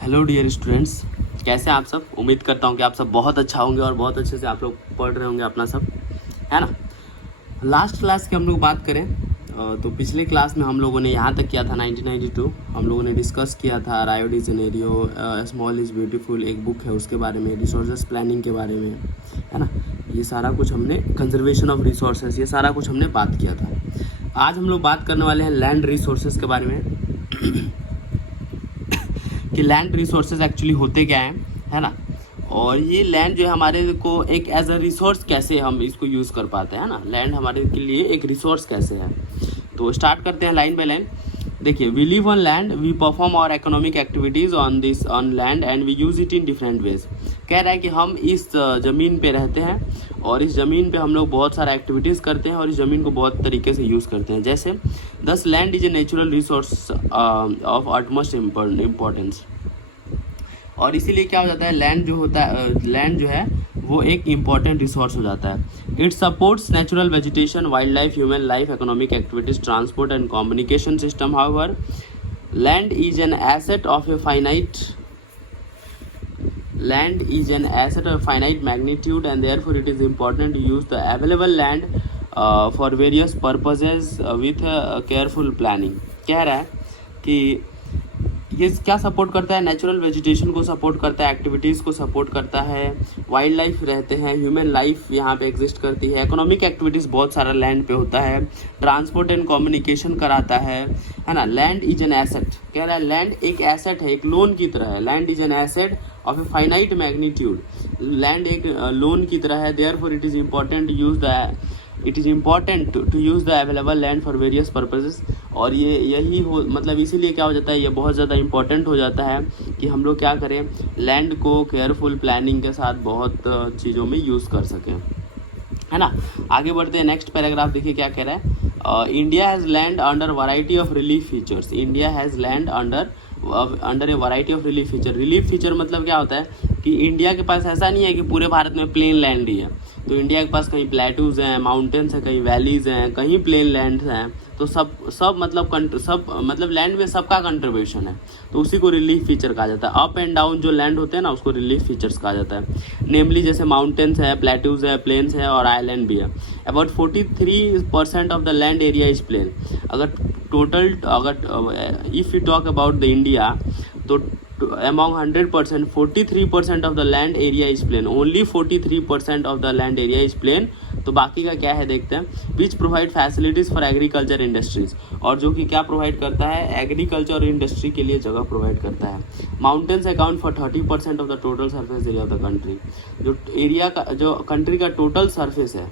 Hello dear students, कैसे हैं आप सब। उम्मीद करता हूं कि आप सब बहुत अच्छा होंगे और बहुत अच्छे से आप लोग पढ़ रहे होंगे अपना सब, है ना। लास्ट क्लास की हम लोग बात करें तो पिछले क्लास में हम लोगों ने यहाँ तक किया था 1992। हम लोगों ने डिस्कस किया था रायो de Janeiro small is beautiful, एक बुक है उसके बारे में, रिसोर्सेज प्लानिंग के बारे में, है ना। ये सारा कुछ हमने, कंजर्वेशन ऑफ रिसोर्सेज, ये सारा कुछ हमने बात किया था। आज हम लोग बात करने वाले हैं लैंड रिसोर्सेज के बारे में कि लैंड रिसोर्सेज एक्चुअली होते क्या हैं, है ना। और ये लैंड जो है हमारे को एक एज अ रिसोर्स कैसे हम इसको यूज़ कर पाते हैं ना, लैंड हमारे के लिए एक रिसोर्स कैसे है। तो स्टार्ट करते हैं लाइन बाय लाइन। देखिए, we live on land, we perform our economic activities on land and we use it in different ways. कह रहा है कि हम इस ज़मीन पे रहते हैं और इस ज़मीन पे हम लोग बहुत सारा एक्टिविटीज़ करते हैं और इस ज़मीन को बहुत तरीके से यूज़ करते हैं। जैसे दस land is a natural resource of utmost importance. और इसीलिए क्या हो जाता है, लैंड जो होता है, लैंड जो है वो एक इम्पॉर्टेंट रिसोर्स हो जाता है। It supports natural vegetation, wild life, human life, economic activities, transport and communication system. However land is an asset of a finite land is an asset of finite magnitude and therefore it is important to use the available land for various purposes with careful planning। कह रहा है कि ये क्या support करता है, natural vegetation को support करता है, एक्टिविटीज़ को सपोर्ट करता है, वाइल्ड लाइफ रहते हैं, ह्यूमन लाइफ यहाँ पे एग्जिस्ट करती है, इकोनॉमिक एक्टिविटीज़ बहुत सारा लैंड पे होता है, ट्रांसपोर्ट एंड कम्युनिकेशन कराता है ना। लैंड इज एन एसेट, कह रहा है लैंड एक एसेट है, एक लोन की तरह है। Land is an asset of a finite magnitude, land एक लोन की तरह है। Therefore it is important to use the available land for various purposes. और ये यही हो, मतलब इसीलिए क्या हो जाता है, ये बहुत ज़्यादा इंपॉर्टेंट हो जाता है कि हम लोग क्या करें, लैंड को केयरफुल प्लानिंग के साथ बहुत चीज़ों में यूज़ कर सकें, है ना। आगे बढ़ते हैं, नेक्स्ट पैराग्राफ देखिए क्या कह रहा है। India has land under variety of relief features. India has land under A variety of relief feature. Relief feature मतलब क्या होता है कि इंडिया के पास ऐसा नहीं है कि पूरे भारत में प्लेन लैंड ही है। तो इंडिया के पास कहीं प्लेटूज़ हैं, माउंटेन्स हैं, कहीं वैलीज़ हैं, कहीं प्लेन लैंड हैं। तो सब मतलब लैंड में सबका कंट्रीब्यूशन है, तो उसी को रिलीफ फीचर कहा जाता है। अप एंड डाउन जो लैंड होते हैं ना, उसको रिलीफ फीचर्स कहा जाता है। नेमली जैसे माउंटेन्स है, प्लेटूज़ है, प्लेन्स है और आइलैंड भी है। About 43% of the land area is plain. If you talk about the India, तो among 100%, 43% of the land area is plain, only 43% of the land area is plain। तो बाकी का क्या है देखते हैं। Which provide facilities for agriculture industries, और जो कि क्या प्रोवाइड करता है, एग्रीकल्चर और इंडस्ट्री के लिए जगह प्रोवाइड करता है। Mountains account for 30% of the total surface area of the country. जो एरिया का, जो कंट्री का टोटल सरफेस है,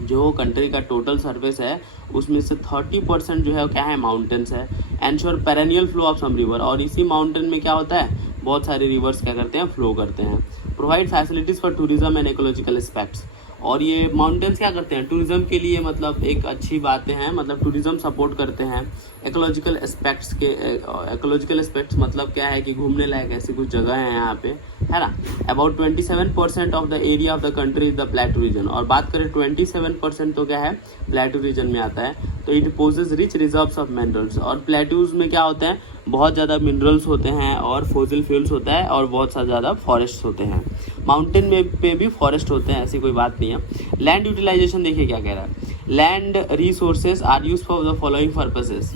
जो कंट्री का टोटल सरफेस है, उसमें से 30% जो है क्या है, माउंटेन्स है। Ensure perennial flow of some river, और इसी माउंटेन में क्या होता है, बहुत सारे रिवर्स क्या करते हैं, फ्लो करते हैं। Provide facilities for tourism and ecological aspects, और ये माउंटेन्स क्या करते हैं, टूरिज्म के लिए मतलब एक अच्छी बातें हैं, मतलब टूरिज्म सपोर्ट करते हैं। इकोलॉजिकल एस्पेक्ट्स मतलब क्या है कि घूमने लायक ऐसी कुछ जगह है यहाँ पे, है ना। About 27% of the area of the country is the plateau region, और बात करें 27% तो क्या है, प्लेटू रीजन में आता है। तो it possesses rich reserves of minerals, और प्लेटूज में क्या होते हैं, बहुत ज़्यादा मिनरल्स होते हैं और फॉसिल फ्यूल्स होता है और बहुत सा ज़्यादा फॉरेस्ट होते हैं। माउंटेन में पे भी फॉरेस्ट होते हैं, ऐसी कोई बात नहीं है। लैंड यूटिलाइजेशन देखिए क्या कह रहा है। Land resources are use for the following purposes.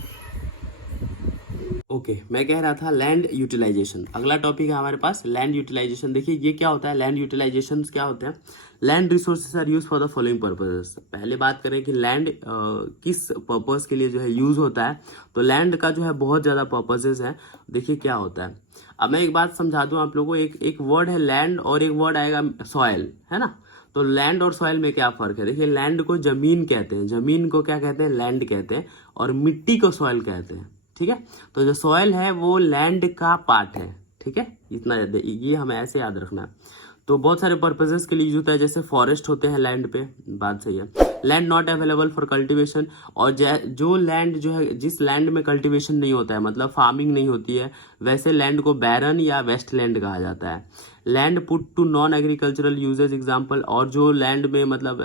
Okay, मैं कह रहा था लैंड यूटिलाइजेशन। अगला टॉपिक है हमारे पास लैंड यूटिलाइजेशन। देखिए ये क्या होता है, लैंड यूटिलाइजेशन क्या होते हैं। Land resources are use for the following purposes. पहले बात करें कि लैंड किस पर्पस के लिए जो है यूज होता है, तो लैंड का जो है बहुत ज़्यादा पर्पसेस है। देखिए क्या होता है, अब मैं एक बात समझा दूं आप लोगों को। एक वर्ड है लैंड और एक वर्ड आएगा सॉयल, है ना। तो लैंड और सॉयल में क्या फ़र्क है, देखिए लैंड को ज़मीन कहते हैं, ज़मीन को क्या कहते हैं, लैंड कहते हैं, और मिट्टी को सॉयल कहते हैं, ठीक है। तो जो सॉयल है वो लैंड का पार्ट है, ठीक है। इतना ये हमें ऐसे याद रखना है। तो बहुत सारे पर्पजेस के लिए यूज होता है, जैसे फॉरेस्ट होते हैं लैंड पे, बात सही है। Land not available for cultivation, और जो लैंड जो है, जिस लैंड में कल्टीवेशन नहीं होता है, मतलब फार्मिंग नहीं होती है, वैसे लैंड को बैरन या वेस्ट लैंड कहा जाता है। Land put to non agricultural uses example, और जो लैंड में मतलब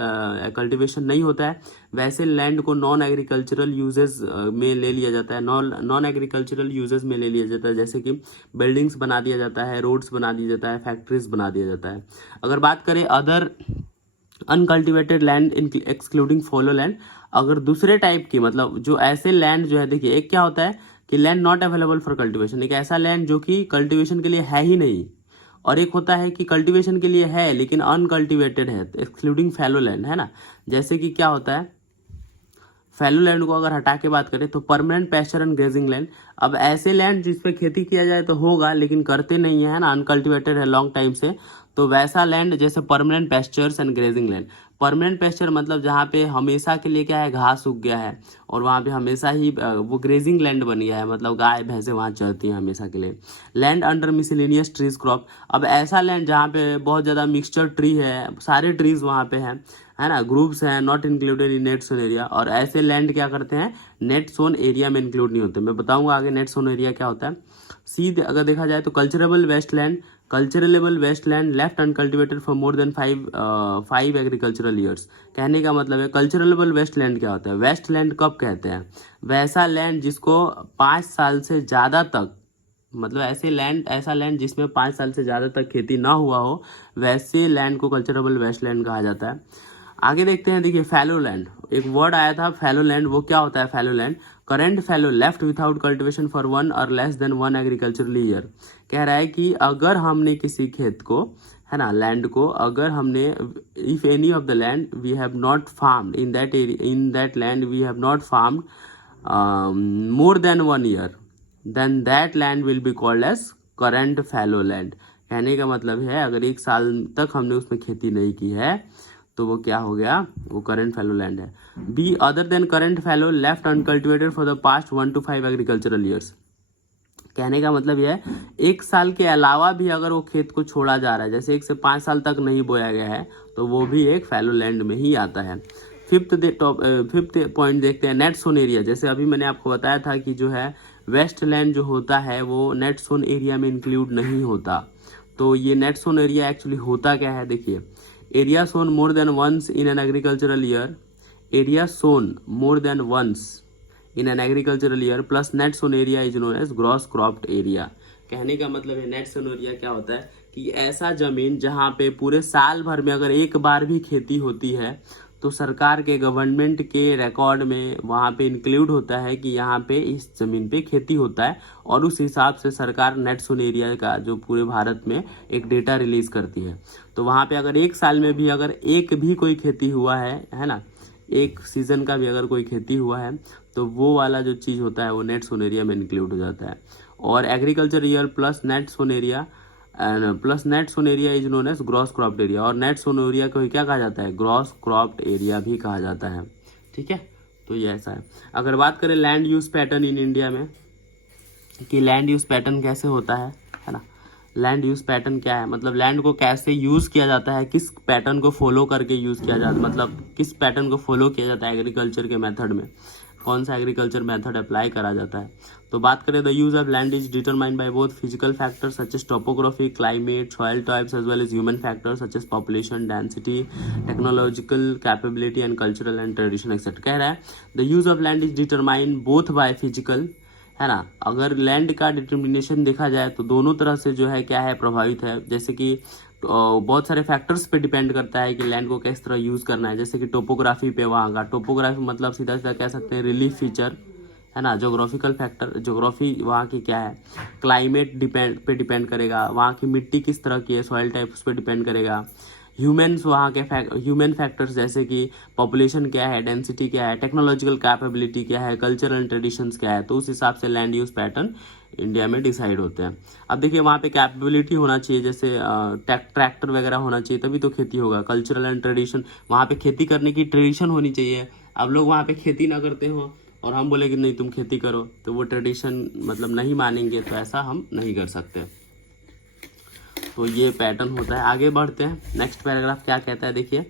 कल्टिवेशन नहीं होता है वैसे लैंड को नॉन एग्रीकल्चरल यूजेस में ले लिया जाता है, नॉन एग्रीकल्चरल यूजेस में ले लिया जाता है, जैसे कि बिल्डिंग्स बना दिया जाता है, रोड्स बना दिया जाता है, फैक्ट्रीज बना दिया जाता है। अगर बात करें other uncultivated land excluding follow land, अगर दूसरे टाइप की मतलब जो ऐसे लैंड जो है, देखिए एक क्या होता है कि land not available for cultivation, एक ऐसा लैंड जो कि कल्टीवेशन के लिए है ही नहीं, और एक होता है कि कल्टीवेशन के लिए है लेकिन अनकल्टिवेटेड है, एक्सक्लूडिंग फैलो लैंड, है ना। जैसे कि क्या होता है, फैलो लैंड को अगर हटा के बात करें तो permanent pasture and grazing land. अब ऐसे लैंड जिस पे खेती किया जाए तो होगा लेकिन करते नहीं है ना, अनकल्टिवेटेड है लॉन्ग टाइम से, तो वैसा लैंड जैसे permanent pastures and grazing land. Permanent pasture मतलब जहाँ पे हमेशा के लिए क्या है, घास उग गया है और वहाँ पे हमेशा ही वो ग्रेजिंग लैंड बन गया है, मतलब गाय भैंसे वहाँ चरती हैं हमेशा के लिए। Land under miscellaneous trees crop, अब ऐसा लैंड जहाँ पे बहुत ज़्यादा मिक्सचर ट्री है, सारे ट्रीज वहाँ पे हैं, है ना, ग्रुप्स हैं, not included in net sown area, और ऐसे लैंड क्या करते हैं, नेट सोन एरिया में इंक्लूड नहीं होते। मैं बताऊंगा आगे नेट सोन एरिया क्या होता है। सीधे अगर देखा जाए तो culturable waste land left uncultivated for more than 5 agricultural years. कहने का मतलब है कल्चरेबल वेस्ट लैंड क्या होता है, वेस्ट लैंड कब कहते हैं, वैसा लैंड जिसको 5 साल से ज़्यादा तक, मतलब ऐसा लैंड जिसमें 5 साल से ज़्यादा तक खेती ना हुआ हो, वैसे लैंड को कल्चरेबल वेस्ट लैंड कहा जाता है। आगे देखते हैं, देखिए फैलो लैंड, एक वर्ड आया था फैलो लैंड, वो क्या होता है fallow land, current fallow left without cultivation for 1 और लेस देन 1 एग्रीकल्चरल ईयर। कह रहा है कि अगर हमने किसी खेत को, है ना, लैंड को अगर हमने, if any of the land we have not farmed in that land we have not farmed more than 1 year, then that land will be called as current fallow land. कहने का मतलब है अगर 1 साल तक हमने उसमें खेती नहीं की है तो वो क्या हो गया, वो करंट फैलो लैंड है। B other than current fallow left uncultivated for the past 1 to 5 agricultural years. कहने का मतलब यह है 1 साल के अलावा भी अगर वो खेत को छोड़ा जा रहा है, जैसे 1 से 5 साल तक नहीं बोया गया है, तो वो भी एक फैलो लैंड में ही आता है। फिफ्थ पॉइंट देखते हैं, नेट सोन एरिया। जैसे अभी मैंने आपको बताया था कि जो है वेस्ट लैंड जो होता है वो नेट सोन एरिया में इंक्लूड नहीं होता, तो ये नेट सोन एरिया एक्चुअली होता क्या है, देखिए area sown more than once in an agricultural year, area sown more than once in an agricultural year plus net sown area is known as gross cropped area. कहने का मतलब है net sown area क्या होता है कि ऐसा जमीन जहाँ पे पूरे साल भर में अगर एक बार भी खेती होती है तो सरकार के गवर्नमेंट के रिकॉर्ड में वहाँ पे इंक्लूड होता है कि यहाँ पे इस ज़मीन पे खेती होता है, और उस हिसाब से सरकार नेट सोन एरिया का जो पूरे भारत में एक डेटा रिलीज़ करती है। तो वहाँ पे अगर 1 साल में भी अगर एक भी कोई खेती हुआ है ना, एक सीज़न का भी अगर कोई खेती हुआ है तो वो वाला जो चीज़ होता है वो नेट सोन एरिया में इंक्लूड हो जाता है। और agriculture year plus net sown area is known as gross cropped area, और नेट सोन एरिया को क्या कहा जाता है, ग्रॉस क्रॉप्ड एरिया भी कहा जाता है। ठीक है, तो ये ऐसा है। अगर बात करें land use pattern in India में कि लैंड यूज पैटर्न कैसे होता है ना, लैंड यूज पैटर्न क्या है, मतलब लैंड को कैसे यूज़ किया जाता है, किस पैटर्न को फॉलो करके यूज़ किया जाता है, मतलब किस पैटर्न को फॉलो किया जाता है एग्रीकल्चर के मेथड में, कौन सा एग्रीकल्चर मेथड अप्लाई करा जाता है। तो बात करें the use of land is determined by both physical factors such as topography, climate, soil types as well as human factors such as population density, technological capability and cultural and tradition etcetera. कह रहा है the use of land is determined both by physical, है ना, अगर land का determination देखा जाए तो दोनों तरह से जो है क्या है, प्रभावित है। जैसे कि बहुत सारे फैक्टर्स पे डिपेंड करता है कि लैंड को किस तरह यूज़ करना है। जैसे कि टोपोग्राफी पे, वहाँ का टोपोग्राफी मतलब सीधा सीधा कह सकते हैं रिलीफ फीचर, है ना, जोग्राफिकल फैक्टर, जोग्राफी वहाँ की क्या है, क्लाइमेट डिपेंड करेगा, वहाँ की मिट्टी किस तरह की है, सॉइल टाइप उस पर डिपेंड करेगा। ह्यूमन्स वहाँ के ह्यूमन फैक्टर्स जैसे कि पॉपुलेशन क्या है, डेंसिटी क्या है, टेक्नोलॉजिकल कैपेबिलिटी क्या है, कल्चरल ट्रेडिशंस क्या है, तो उस हिसाब से लैंड यूज पैटर्न इंडिया में डिसाइड होते हैं। अब देखिए वहाँ पे कैपेबिलिटी होना चाहिए, जैसे ट्रैक्टर वगैरह होना चाहिए तभी तो खेती होगा। कल्चरल एंड ट्रेडिशन, वहाँ पे खेती करने की ट्रेडिशन होनी चाहिए। अब लोग वहाँ पे खेती ना करते हो और हम बोले कि नहीं तुम खेती करो, तो वो ट्रेडिशन मतलब नहीं मानेंगे, तो ऐसा हम नहीं कर सकते। तो ये पैटर्न होता है। आगे बढ़ते हैं, नेक्स्ट पैराग्राफ क्या कहता है, देखिए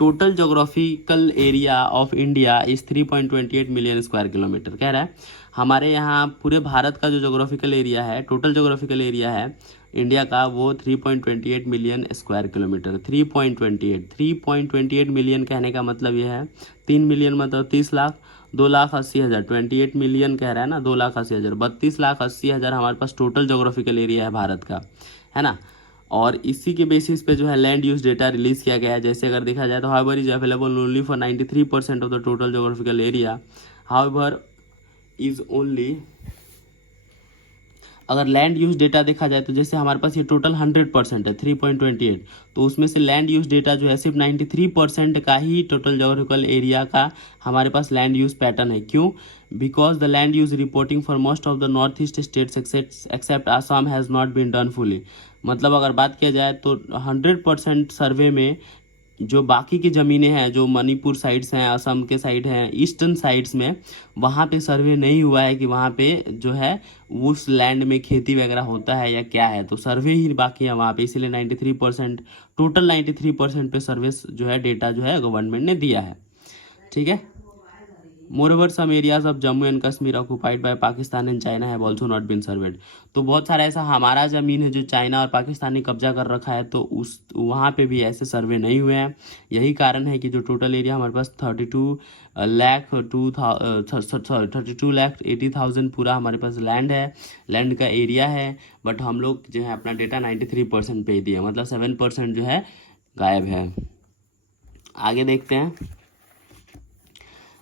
total geographical area of India is 3.28 million square kilometre. कह रहा है हमारे यहाँ पूरे भारत का जो जोग्राफिकल एरिया है, टोटल जोग्राफिकल एरिया है इंडिया का वो 3.28 मिलियन स्क्वायर किलोमीटर। 3.28 मिलियन कहने का मतलब ये है 3 मिलियन मतलब 30 लाख, 2,80,000, 28 मिलियन कह रहा है ना, 2,80,000, 32,80,000 हमारे पास टोटल जोग्राफिकल एरिया है भारत का, है ना। और इसी के बेसिस पे जो है लैंड यूज डेटा रिलीज किया गया है। जैसे अगर देखा जाए तो however is available only for 93% of the total geographical area. However is only, अगर लैंड यूज डेटा देखा जाए तो जैसे हमारे पास ये टोटल 100% है 3.28, तो उसमें से लैंड यूज डेटा जो है सिर्फ 93% का ही टोटल जोग्राफिकल एरिया का हमारे पास लैंड यूज पैटर्न है। क्यों? Because the land use reporting for most of the north east states except Assam has not been done fully. मतलब अगर बात किया जाए तो 100% सर्वे में जो बाकी की ज़मीनें हैं, जो मणिपुर साइड्स हैं, असम के साइड हैं, ईस्टर्न साइड्स में, वहाँ पे सर्वे नहीं हुआ है कि वहाँ पे जो है उस लैंड में खेती वगैरह होता है या क्या है, तो सर्वे ही बाकी है वहाँ पे। इसीलिए 93%, टोटल 93% पे सर्वे जो है डेटा जो है गवर्नमेंट ने दिया है। ठीक है। Moreover some areas of Jammu and Kashmir occupied by Pakistan and China have also not been surveyed. तो बहुत सारा ऐसा हमारा ज़मीन है जो चाइना और पाकिस्तान ने कब्जा कर रखा है, तो उस वहाँ पे भी ऐसे सर्वे नहीं हुए हैं। यही कारण है कि जो टोटल एरिया हमारे पास 32,80,000 पूरा हमारे पास लैंड है, लैंड का एरिया है, बट हम लोग जो है अपना डेटा 93% पे ही दिया, मतलब 7% जो है गायब है। आगे देखते हैं।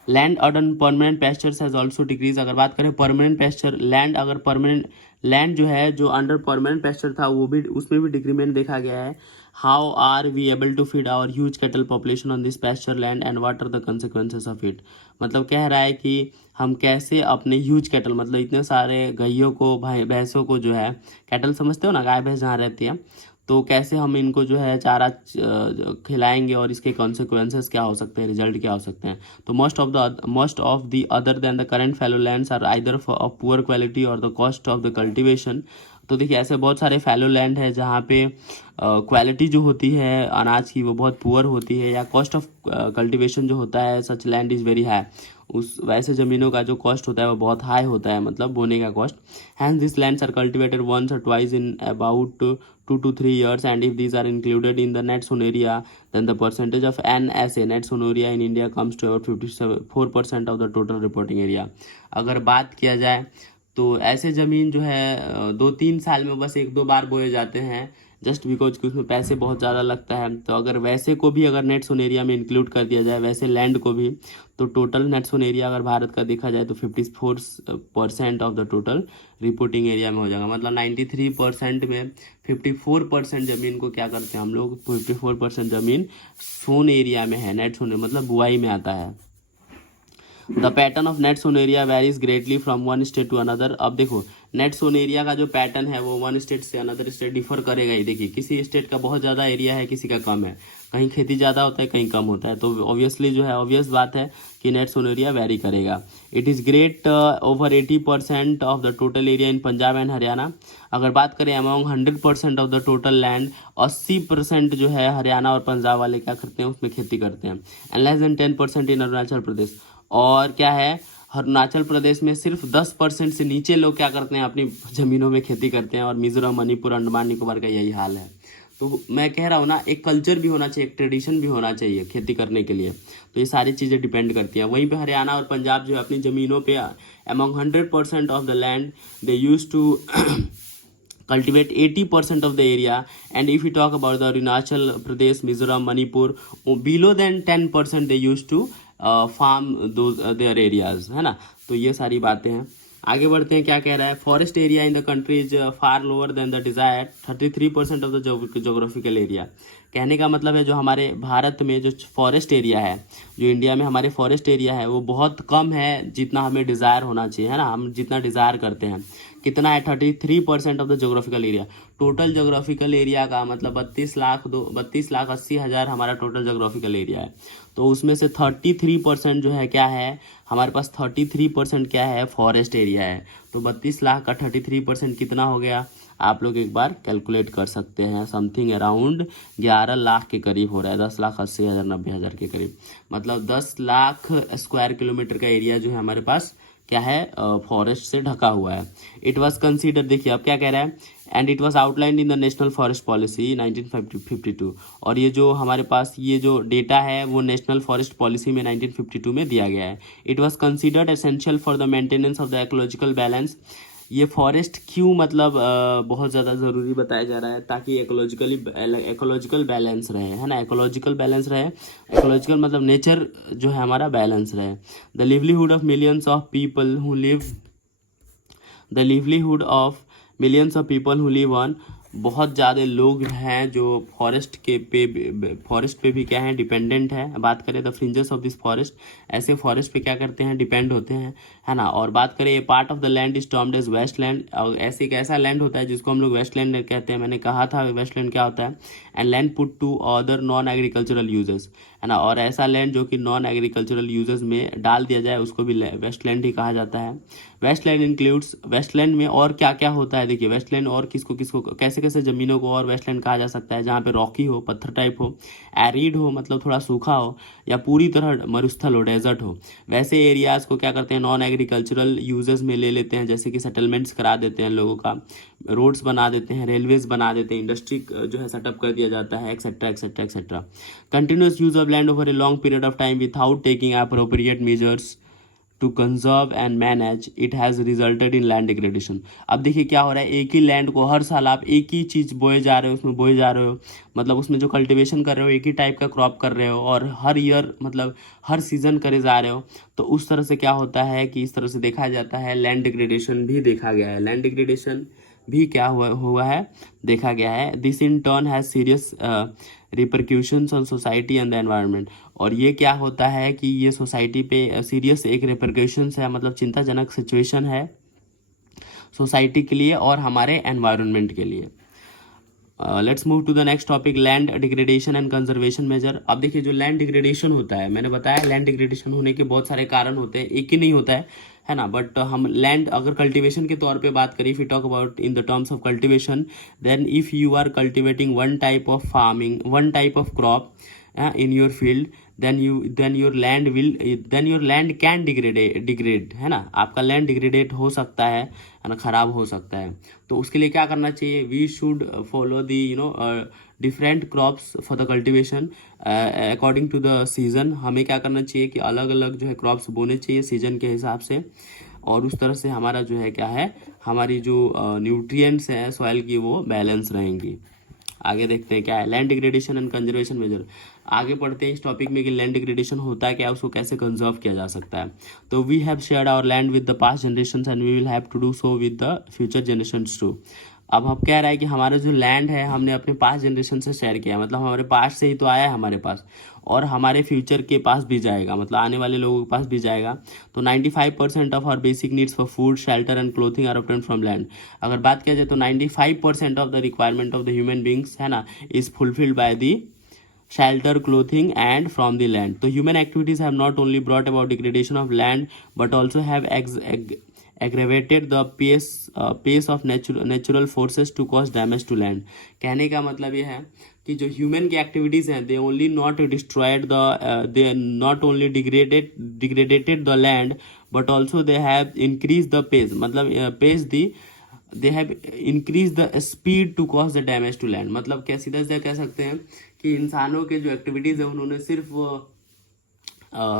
Land on permanent pastures has also decrease. अगर बात करें परमानेंट पेस्चर लैंड, अगर परमानेंट लैंड जो है जो अंडर परमानेंट पेस्चर था वो भी, उसमें भी डिक्रीमेंट देखा गया है। How are we able to feed our huge cattle population on this pasture land and what are the consequences of it. मतलब कह रहा है कि हम कैसे अपने ह्यूज कैटल, मतलब इतने सारे गैयों को, भैंसों को जो है, कैटल समझते हो ना, गाय भैंस जहाँ रहती है, तो कैसे हम इनको जो है चारा खिलाएंगे और इसके कॉन्सिक्वेंसेस क्या हो सकते हैं, रिजल्ट क्या हो सकते हैं। तो most of the other than the current fallow lands are either of poor quality और the cost of the cultivation. तो देखिए ऐसे बहुत सारे फैलो लैंड है जहाँ पे क्वालिटी जो होती है अनाज की वो बहुत पुअर होती है, या कॉस्ट ऑफ कल्टिवेशन जो होता है सच लैंड इज़ वेरी हाई। उस वैसे ज़मीनों का जो कॉस्ट होता है वो बहुत हाई होता है, मतलब बोने का cost. Hence this lands are cultivated once और twice in about 2 to 3 years, and if these are included in the net sown area, then the percentage of NSA net sown area in India comes to about 54% of the total reporting area। अगर बात किया जाए तो ऐसे ज़मीन जो है 2-3 साल में बस 1-2 बार बोए जाते हैं, जस्ट बिकॉज कि उसमें पैसे बहुत ज़्यादा लगता है। तो अगर वैसे को भी अगर नेट सोन एरिया में इंक्लूड कर दिया जाए, वैसे लैंड को भी, तो टोटल नेट सोन एरिया अगर भारत का देखा जाए तो 54% of the total reporting area में हो जाएगा। मतलब 93% में 54% ज़मीन को क्या करते हैं हम लोग, 54% ज़मीन सोन एरिया में है, नेट सोन मतलब बुआई में आता है। The pattern of net sown area varies greatly from one state to another. अब देखो नेट सोन एरिया का जो पैटर्न है वो वन स्टेट से अनदर स्टेट डिफर करेगा ही। देखिए किसी स्टेट का बहुत ज़्यादा एरिया है, किसी का कम है, कहीं खेती ज़्यादा होता है, कहीं कम होता है, तो ऑब्वियसली जो है ऑब्वियस बात है कि नेट सोन एरिया वेरी करेगा। It is great over 80% of the total area in Punjab and Haryana. अगर बात करें among 100% of the total land, 80% जो है हरियाणा और पंजाब वाले क्या करते हैं, उसमें खेती करते हैं। एंड लेस देन 10% इन अरुणाचल प्रदेश। और क्या है, अरुणाचल प्रदेश में सिर्फ 10% से नीचे लोग क्या करते हैं, अपनी ज़मीनों में खेती करते हैं। और मिजोरम, मणिपुर, अंडमान निकोबार का यही हाल है। तो मैं कह रहा हूँ ना, एक कल्चर भी होना चाहिए, एक ट्रेडिशन भी होना चाहिए खेती करने के लिए। तो ये सारी चीज़ें डिपेंड करती हैं। वहीं पे हरियाणा और पंजाब जो है अपनी ज़मीनों पे among 100% of the land they use to cultivate 80% of the area, and if we talk about the Arunachal Pradesh, Mizoram, Manipur, below than 10% they used to farm those their areas, है ना। तो ये सारी बातें हैं। आगे बढ़ते हैं, क्या कह रहा है, forest area in the country is far lower than the desire 33% of the geographical area. कहने का मतलब है जो हमारे भारत में जो फॉरेस्ट एरिया है, जो इंडिया में हमारे फॉरेस्ट एरिया है, वो बहुत कम है जितना हमें डिज़ायर होना चाहिए, है ना। हम जितना डिज़ायर करते हैं कितना है, 33% of the geographical area. Total geographical area का मतलब 32,80,000 हमारा टोटल जोग्राफिकल एरिया है। तो उसमें से 33% जो है क्या है हमारे पास, 33% क्या है, फॉरेस्ट एरिया है। तो 32 लाख का 33% कितना हो गया, आप लोग एक बार कैलकुलेट कर सकते हैं। समथिंग अराउंड 11 लाख के करीब हो रहा है, 10,80,000 90,000 के करीब। मतलब 10 लाख स्क्वायर किलोमीटर का एरिया जो है हमारे पास क्या है, फॉरेस्ट से ढका हुआ है। इट वॉज कंसीडर, देखिए अब क्या कह रहा है, and it was outlined in the national forest policy 1952। और ये जो हमारे पास ये जो डेटा है वो नेशनल फॉरेस्ट पॉलिसी में 1952 में दिया गया है। It was considered essential for the maintenance of the ecological balance. ये फॉरेस्ट क्यों मतलब बहुत ज़्यादा ज़रूरी बताया जा रहा है, ताकि इकोलॉजिकल बैलेंस रहे, है ना, इकोलॉजिकल बैलेंस रहे। इकोलॉजिकल मतलब नेचर जो है हमारा बैलेंस रहे। The livelihood of millions of people who live the livelihood of millions of people who live on, बहुत ज़्यादा लोग हैं जो फॉरेस्ट पे भी क्या है, डिपेंडेंट है। बात करें the fringes of this forest, ऐसे फॉरेस्ट पे क्या करते हैं, डिपेंड होते हैं, है ना। और बात करें a part of the land is termed as waste land, और ऐसे एक ऐसा लैंड होता है जिसको हम लोग वेस्ट लैंड कहते हैं। मैंने कहा था वेस्ट लैंड क्या होता है, and land put to other non agricultural uses, है ना। और ऐसा लैंड जो कि नॉन एग्रीकल्चरल यूजेस में डाल दिया जाए उसको भी वेस्ट लैंड ही कहा जाता है। Waste land includes, waste land में और क्या क्या होता है, देखिए वेस्ट लैंड और किसको किसको कैसे कैसे ज़मीनों को और वेस्ट लैंड कहा जा सकता है, जहाँ पे रॉकी हो, पत्थर टाइप हो, एरिड हो मतलब थोड़ा सूखा हो, या पूरी तरह मरुस्थल हो, डेजर्ट हो। वैसे एरियाज़ को क्या करते हैं, नॉन एग्रीकल्चरल यूजेस में ले लेते हैं, जैसे कि सेटलमेंट्स करा देते हैं लोगों का, रोड्स बना देते हैं, रेलवेज बना देते हैं, इंडस्ट्री जो है सेटअप कर दिया जाता है, etcetera etcetera etcetera. Continuous use of land over a long period of time without taking appropriate measures to conserve and manage, it has resulted in land degradation. अब देखिए क्या हो रहा है, एक ही लैंड को हर साल आप एक ही चीज़ बोए जा रहे हो, उसमें बोए जा रहे हो, मतलब उसमें जो कल्टीवेशन कर रहे हो एक ही टाइप का क्रॉप कर रहे हो, और हर ईयर मतलब हर सीजन करे जा रहे हो। तो उस तरह से क्या होता है कि इस तरह से देखा जाता है, लैंड डिग्रेडेशन भी देखा गया है, लैंड डिग्रेडेशन भी क्या हुआ है, देखा गया है। This in turn has serious repercussions on society and the environment. और ये क्या होता है कि ये सोसाइटी पे सीरियस एक रिपरक्यूशंस है, मतलब चिंताजनक सिचुएशन है सोसाइटी के लिए और हमारे एनवायरनमेंट के लिए। Let's move to the next topic, land degradation and conservation measure. अब देखिए जो लैंड डिग्रेडेशन होता है, मैंने बताया लैंड डिग्रेडेशन होने के बहुत सारे कारण होते हैं, एक ही नहीं होता है ना। बट हम लैंड अगर कल्टीवेशन के तौर पे बात करें, if you talk about in the terms of cultivation, then if you are cultivating one type of farming, one type of crop in your field, then your land can degrade, है ना। आपका land degraded हो सकता है ना, खराब हो सकता है। तो उसके लिए क्या करना चाहिए, we should follow the different crops for the cultivation according to the season. हमें क्या करना चाहिए कि अलग अलग जो है क्रॉप्स बोने चाहिए सीजन के हिसाब से, और उस तरह से हमारा जो है क्या है, हमारी जो न्यूट्रिएंट्स हैं सॉइल की वो बैलेंस रहेंगी। आगे देखते हैं क्या है land degradation and conservation measure. आगे पढ़ते हैं इस टॉपिक में कि लैंड डिग्रेडेशन होता है क्या, उसको कैसे कंजर्व किया जा सकता है। तो we have shared our land with the past generations and we will have to do so with the future generations too. अब हम कह रहा है कि हमारा जो लैंड है हमने अपने पास्ट जनरेशन से शेयर किया, मतलब हमारे पास्ट से ही तो आया है हमारे पास, और हमारे फ्यूचर के पास भी जाएगा, मतलब आने वाले लोगों के पास भी जाएगा। तो 95% of our basic needs for food, shelter and clothing are obtained from land. अगर बात किया जाए तो 95% of the requirement of the human beings, है ना, is fulfilled by the shelter, clothing and from the land. So human activities have not only brought about degradation of land but also have aggravated the pace of natural forces to cause damage to land. कहने का मतलब ये है कि जो human की activities हैं, they only not destroyed they not only degraded the land but also they have increased the pace, मतलब they have increased the speed to cause the damage to land। मतलब क्या सीधा सीधा कह सकते हैं कि इंसानों के जो एक्टिविटीज़ है उन्होंने सिर्फ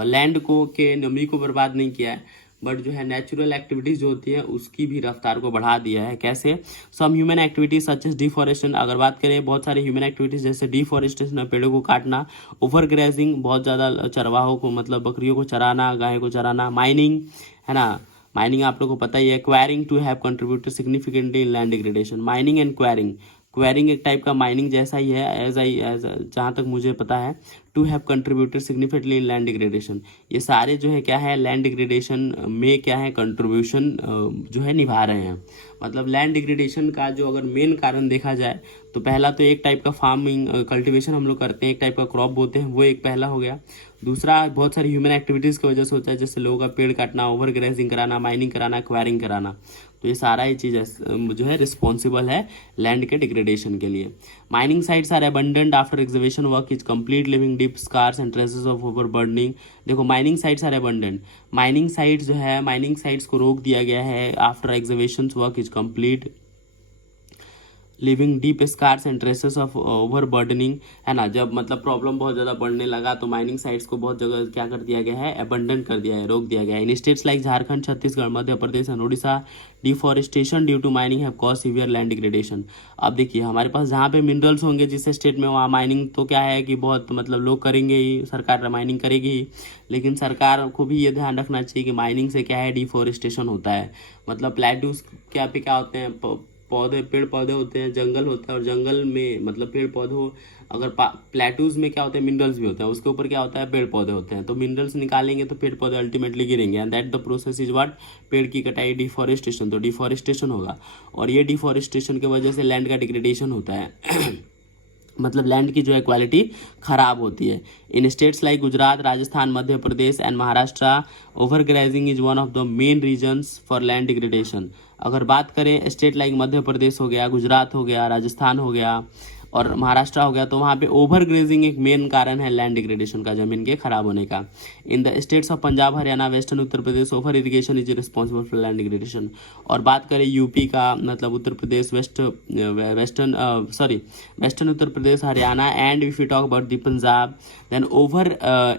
लैंड को के नमी को बर्बाद नहीं किया है, बट जो है नेचुरल एक्टिविटीज़ जो होती है उसकी भी रफ्तार को बढ़ा दिया है। कैसे, some human activities such as deforestation. अगर बात करें बहुत सारे ह्यूमन एक्टिविटीज़ जैसे डिफॉरेस्टेशन, पेड़ों को काटना, ओवर ग्रेजिंग, बहुत ज़्यादा चरवाहों को मतलब बकरियों को चराना, गाय को चराना, माइनिंग, है ना, माइनिंग आप लोगों को पता ही है। Quarrying to have contributed significantly in land degradation. Mining and quarrying एक टाइप का माइनिंग जैसा ही है, एज जहाँ तक मुझे पता है, to have contributed significantly in land degradation. ये सारे जो है क्या है, लैंड डिग्रेडेशन में क्या है, कंट्रीब्यूशन जो है निभा रहे हैं। मतलब लैंड डिग्रेडेशन का जो अगर मेन कारण देखा जाए तो पहला तो एक टाइप का फार्मिंग कल्टीवेशन हम लोग करते हैं, एक टाइप का क्रॉप बोते हैं, वो एक पहला हो गया। दूसरा बहुत सारी ह्यूमन एक्टिविटीज़ की वजह से होता है, जैसे लोगों का पेड़ काटना, ओवर ग्रेजिंग कराना, माइनिंग कराना, क्वायरिंग कराना। तो ये सारा ही चीज़ जो है रिस्पॉन्सिबल है लैंड के डिग्रेडेशन के लिए। Mining sites are abandoned after excavation work is complete, leaving deep scars and traces of over burning. देखो mining sites are abandoned, mining sites जो है, माइनिंग साइट्स को रोक दिया गया है after excavation work is complete, leaving deep scars and traces of over burdening, है ना। जब मतलब प्रॉब्लम बहुत ज़्यादा बढ़ने लगा तो माइनिंग साइट्स को बहुत जगह क्या कर दिया गया है, अबंडन कर दिया है, रोक दिया गया है। In states like Jharkhand, Chhattisgarh, Madhya Pradesh and Orissa, deforestation due to mining have cause severe land degradation. अब देखिए हमारे पास जहाँ पे मिनरल्स होंगे जिस स्टेट में, वहाँ माइनिंग तो क्या है कि बहुत मतलब लोग करेंगे ही, सरकार माइनिंग करेगी ही, लेकिन सरकार को भी ये ध्यान रखना चाहिए कि माइनिंग से क्या है, डिफॉरेस्टेशन होता है। मतलब प्लेट्यूज क्या पे क्या होते हैं, पौधे, पेड़ पौधे होते हैं, जंगल होता है, और जंगल में मतलब पेड़ पौधों, अगर प्लेटूज में क्या होते हैं, मिनरल्स भी होते हैं, उसके ऊपर क्या होता है, पेड़ पौधे होते हैं। तो मिनरल्स निकालेंगे तो पेड़ पौधे अल्टीमेटली गिरेंगे, and that the process is what, पेड़ की कटाई, डिफॉरेस्टेशन। तो डिफॉरेस्टेशन होगा, और ये डिफॉरेस्टेशन की वजह से लैंड का डिग्रेडेशन होता है मतलब लैंड की जो है क्वालिटी खराब होती है। In states like Gujarat, Rajasthan, Madhya Pradesh and Maharashtra, over grazing is one of the main reasons for land degradation. अगर बात करें स्टेट लाइक मध्य प्रदेश हो गया, गुजरात हो गया, राजस्थान हो गया और महाराष्ट्र हो गया, तो वहाँ पे ओवर ग्रेजिंग एक मेन कारण है लैंड डिग्रेडेशन का, जमीन के खराब होने का। In the states of Punjab, Haryana, western Uttar Pradesh, over irrigation is responsible for land degradation. और बात करें यूपी का, मतलब Uttar Pradesh, western Uttar Pradesh, Haryana, and if you talk about the Punjab, then over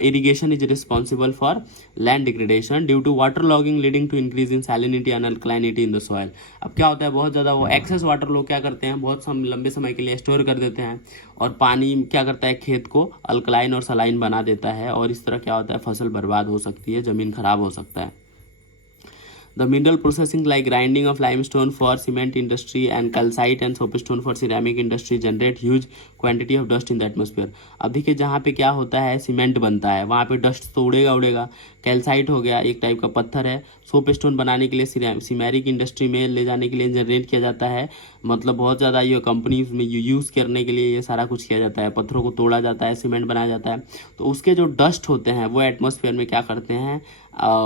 irrigation is responsible for land degradation due to water logging leading to increase in salinity and alkalinity in the soil. अब क्या होता है, बहुत ज़्यादा वो एक्सेस वाटर लोग क्या करते हैं, बहुत लंबे समय के लिए स्टोर कर देते हैं, और पानी क्या करता है, खेत को अल्कलाइन और सलाइन बना देता है, और इस तरह क्या होता है, फसल बर्बाद हो सकती है, ज़मीन खराब हो सकता है। The mineral processing like grinding of limestone for cement industry and calcite and soapstone for ceramic industry generate huge quantity of dust in the atmosphere। अब देखिए जहाँ पे क्या होता है, सीमेंट बनता है, वहाँ पे डस्ट तो उड़ेगा उड़ेगा। कैल्साइट हो गया, एक टाइप का पत्थर है, सोप स्टोन बनाने के लिए सिमेरिक इंडस्ट्री में ले जाने के लिए जनरेट किया जाता है। मतलब बहुत ज़्यादा ये कंपनीज में यूज़ करने के लिए ये सारा कुछ किया जाता है, पत्थरों को तोड़ा जाता है, सीमेंट बनाया जाता है। तो उसके जो डस्ट होते हैं वो एटमॉस्फेयर में क्या करते हैं,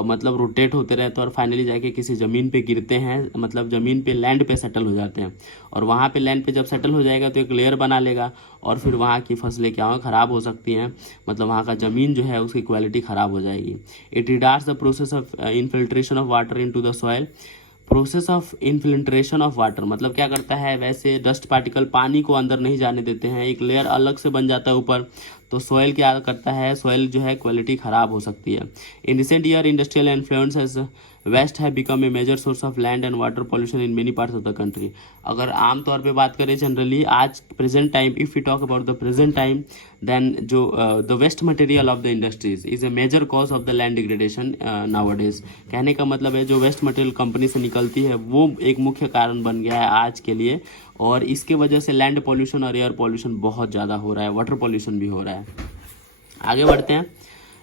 मतलब रोटेट होते रहते हैं और फाइनली जाके किसी ज़मीन पे गिरते हैं, मतलब ज़मीन पे, लैंड पे सेटल हो जाते हैं। और वहाँ पे लैंड पे जब सेटल हो जाएगा तो एक लेयर बना लेगा, और फिर वहाँ की फसलें क्या हो, ख़राब हो सकती हैं, मतलब वहाँ का ज़मीन जो है उसकी क्वालिटी ख़राब हो जाएगी। It retards the process of infiltration of water into the soil. Process of infiltration of water मतलब क्या करता है, वैसे डस्ट पार्टिकल पानी को अंदर नहीं जाने देते हैं, एक लेयर अलग से बन जाता है ऊपर, तो सॉइल क्या करता है, सॉइल जो है क्वालिटी ख़राब हो सकती है। In recent year industrial influences waste है become a major source of land and water pollution in many parts of the country. अगर आम तौर पे बात करें जनरली आज present time, if you talk about the present time, then जो the waste material of the industries is a major cause of the land degradation nowadays. कहने का मतलब है जो वेस्ट मटेरियल कंपनी से निकलती है वो एक मुख्य कारण बन गया है आज के लिए, और इसके वजह से लैंड पॉल्यूशन और एयर पॉल्यूशन बहुत ज़्यादा हो रहा है, वाटर पॉल्यूशन भी हो रहा है। आगे बढ़ते हैं।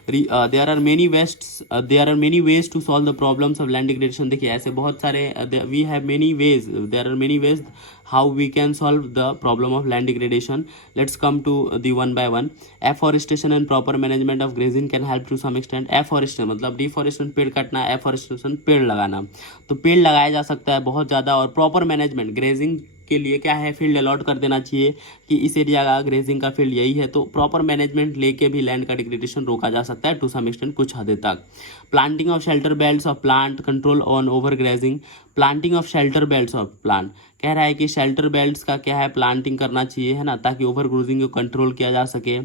there are many ways to solve the problems of land degradation। देखिए ऐसे बहुत सारे we have many ways, there are many ways how we can solve the problem of land degradation। let's come to the one by one। afforestation and proper management of grazing can help to some extent। afforestation मतलब deforestation पेड़ काटना, afforestation पेड़ लगाना, तो पेड़ लगाया जा सकता है बहुत ज़्यादा, और प्रॉपर मैनेजमेंट ग्रेजिंग के लिए क्या है, फील्ड अलॉट कर देना चाहिए कि इस एरिया का ग्रेजिंग का फील्ड यही है, तो प्रॉपर मैनेजमेंट लेके भी लैंड का डिग्रेडेशन रोका जा सकता है टू सम एक्सटेंट, कुछ हद तक। Planting of shelter belts of plant, control on over grazing. Planting of shelter belts of plant कह रहा है कि शेल्टर बेल्ट्स का क्या है, प्लांटिंग करना चाहिए, है ना, ताकि ओवर ग्रोजिंग को कंट्रोल किया जा सके।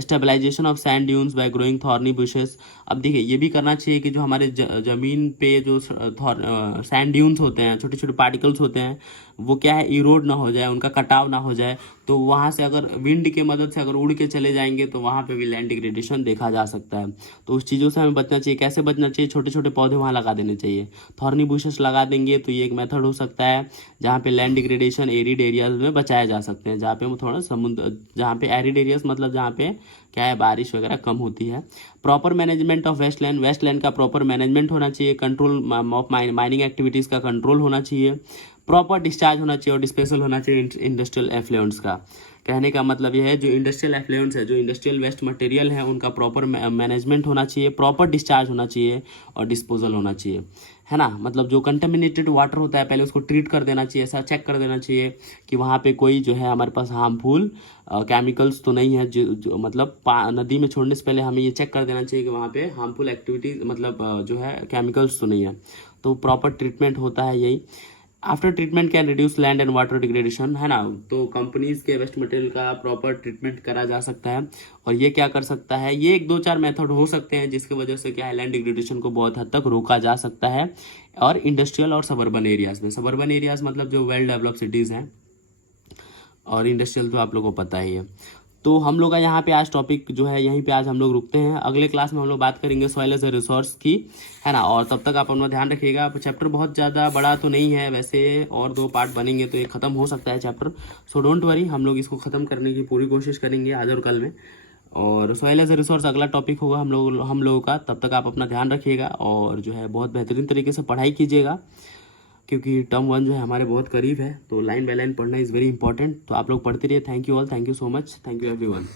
Stabilization of sand dunes by growing thorny bushes. अब देखिए ये भी करना चाहिए कि जो हमारे ज़मीन पे जो सैंड ड्यून्स होते हैं, छोटे छोटे पार्टिकल्स होते हैं, वो क्या है, इरोड ना हो जाए, उनका कटाव ना हो जाए, तो वहाँ से अगर विंड के मदद से अगर उड़ के चले जाएंगे तो वहाँ पे भी लैंड डिग्रेडेशन देखा जा सकता है। तो उस चीज़ों से हमें बचना चाहिए। कैसे बचना चाहिए, छोटे छोटे पौधे वहाँ लगा देने चाहिए, थॉर्नी बुशेस लगा देंगे तो ये एक मेथड हो सकता है जहाँ पे लैंड डिग्रेडेशन एरिड एरियाज में बचाए जा सकते हैं, जहाँ पे वो थोड़ा समुद्र, जहाँ पे एरिड एरियाज मतलब जहाँ पे क्या है, बारिश वगैरह कम होती है। प्रॉपर मैनेजमेंट ऑफ वेस्टलैंड का प्रॉपर मैनेजमेंट होना चाहिए, कंट्रोल ऑफ माइनिंग एक्टिविटीज़ का कंट्रोल होना चाहिए, प्रॉपर डिस्चार्ज होना चाहिए और डिस्पेसल होना चाहिए इंडस्ट्रियल एफ्लुएंट्स का। कहने का मतलब यह है जो इंडस्ट्रियल एफ्लुएंट्स है, जो इंडस्ट्रियल वेस्ट मटेरियल है, उनका प्रॉपर मैनेजमेंट होना चाहिए, प्रॉपर डिस्चार्ज होना चाहिए और डिस्पोजल होना चाहिए, है ना। मतलब जो कंटेमिनेटेड वाटर होता है पहले उसको ट्रीट कर देना चाहिए, ऐसा चेक कर देना चाहिए कि वहाँ पे कोई जो है हमारे पास हार्मफुल केमिकल्स तो नहीं है, जो मतलब नदी में छोड़ने से पहले हमें ये चेक कर देना चाहिए कि वहाँ पे हार्मफुल एक्टिविटीज मतलब जो है केमिकल्स तो नहीं है, तो प्रॉपर ट्रीटमेंट होता है यही। After treatment can reduce land and water degradation, है ना। तो कंपनीज के वेस्ट मटेरियल का प्रॉपर ट्रीटमेंट करा जा सकता है, और ये क्या कर सकता है, ये एक दो चार मेथड हो सकते हैं जिसकी वजह से क्या है, लैंड डिग्रेडेशन को बहुत हद तक रोका जा सकता है। और इंडस्ट्रियल और सबर्बन एरियाज में, सबर्बन एरियाज मतलब जो वेल डेवलप सिटीज़ हैं, और इंडस्ट्रियल तो आप लोगों को पता ही है। तो हम लोग का यहाँ पे आज टॉपिक जो है यहीं पे आज हम लोग रुकते हैं। अगले क्लास में हम लोग बात करेंगे सॉइल एज ए रिसोर्स की, है ना। और तब तक आप अपना ध्यान रखिएगा। चैप्टर बहुत ज़्यादा बड़ा तो नहीं है वैसे, और 2 पार्ट बनेंगे तो ये ख़त्म हो सकता है चैप्टर। सो डोंट वरी, हम लोग इसको ख़त्म करने की पूरी कोशिश करेंगे आज और कल में। और सॉइल एज ए रिसोर्स अगला टॉपिक होगा हम लोगों का। तब तक आप अपना ध्यान रखिएगा और जो है बहुत बेहतरीन तरीके से पढ़ाई कीजिएगा, क्योंकि टर्म 1 जो है हमारे बहुत करीब है। तो लाइन बाय लाइन पढ़ना इज़ वेरी इंपॉर्टेंट। तो आप लोग पढ़ते रहिए। Thank you all, thank you so much, thank you everyone.